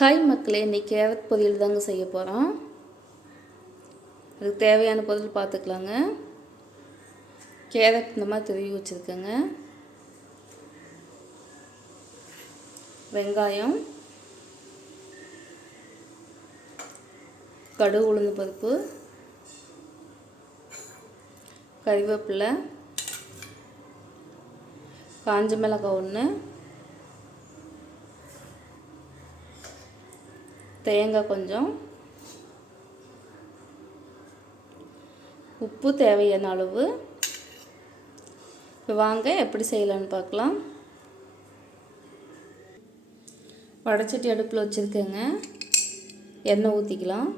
Hi மக்களே இன்றைக்கி carrot பொரியல் தாங்க செய்ய போகிறோம் அதுக்கு தேவையான பொருள் பார்த்துக்கலாங்க கேரட் இந்த மாதிரி துருவி வச்சுருக்கேங்க. வெங்காயம் கடுகு உளுந்து பருப்பு கறிவேப்பிலை காஞ்ச மிளகாய் ஒன்று தேங்காய் கொஞ்சம். உப்பு தேவையான அளவு. இப்போ வாங்க எப்படி செய்யலான்னு பார்க்கலாம். வடச்சட்டி அடுப்பில் வச்சுருக்கேங்க. எண்ணெய் ஊற்றிக்கலாம்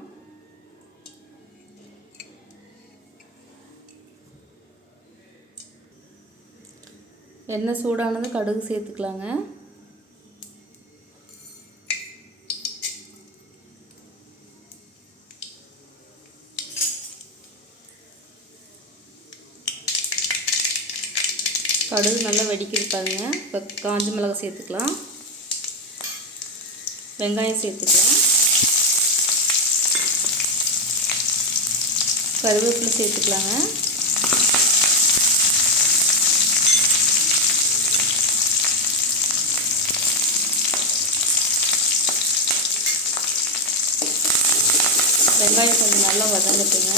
எண்ணெய் சூடானது கடுகு சேர்த்துக்கலாங்க. கடுகு நல்லா வெடிக்குது பாருங்க. இப்போ காஞ்ச மிளகாய் சேர்த்துக்கலாம். வெங்காயம் சேர்த்துக்கலாம். கருவேப்பிலை சேர்த்துக்கலாங்க. வெங்காயம் கொஞ்சம் நல்லா வதங்கட்டுங்க.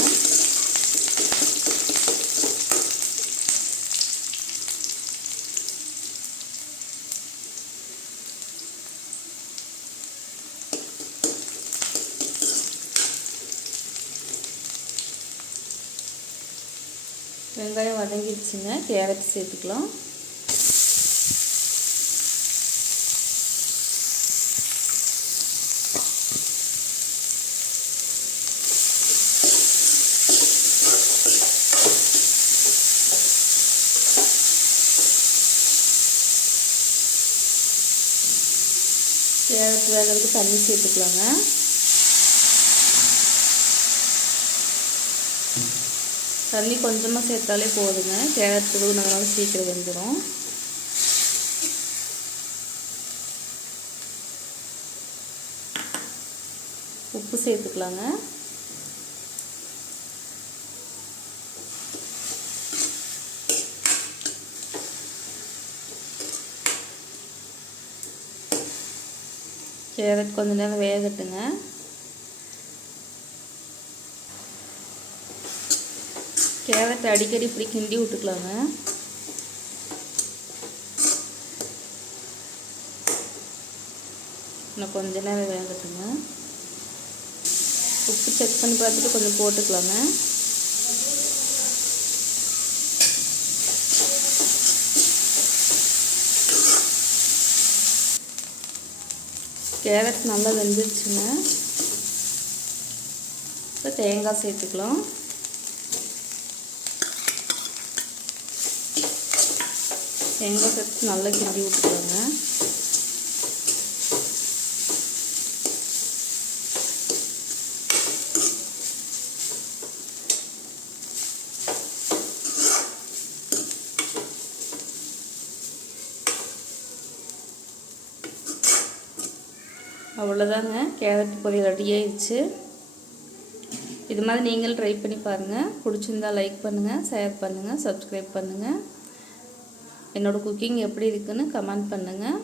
வெங்காயம் வதங்கிடுச்சுங்க. கேரட் சேர்த்துக்கலாம். கேரட் வேகிறதுக்கு தண்ணி சேர்த்துக்கலாங்க. தண்ணி கொஞ்சமாக சேர்த்தாலே போதுங்க. கேரட் துருவினதுனால சீக்கிரம் வெந்துடும் உப்பு சேர்த்துக்கலாங்க. கேரட் கொஞ்ச நேரம் வேகட்டுங்க. கேரட் அடிக்கடி இப்படி கிண்டி விட்டுக்கலாங்க. இன்னும் கொஞ்ச நேரம் வேகட்டுங்க. உப்பு செக் பண்ணி பார்த்துட்டு கொஞ்சம் போட்டுக்கலாங்க. கேரட் நல்லா வெந்துருச்சுங்க. இப்போ தேங்காய் சேர்த்துக்கலாம். தேங்காய் சேர்த்து நல்லா கிண்டி விட்டுக்கோங்க. அவ்வளோதாங்க. கேரட் பொரியல் ரெடி ஆயிடுச்சு. இது மாதிரி நீங்களும் ட்ரை பண்ணி பாருங்கள் பிடிச்சிருந்தா லைக் பண்ணுங்கள் ஷேர் பண்ணுங்கள் சப்ஸ்கிரைப் பண்ணுங்கள் என்னோடய குக்கிங் எப்படி இருக்குதுன்னு கமெண்ட் பண்ணுங்கள்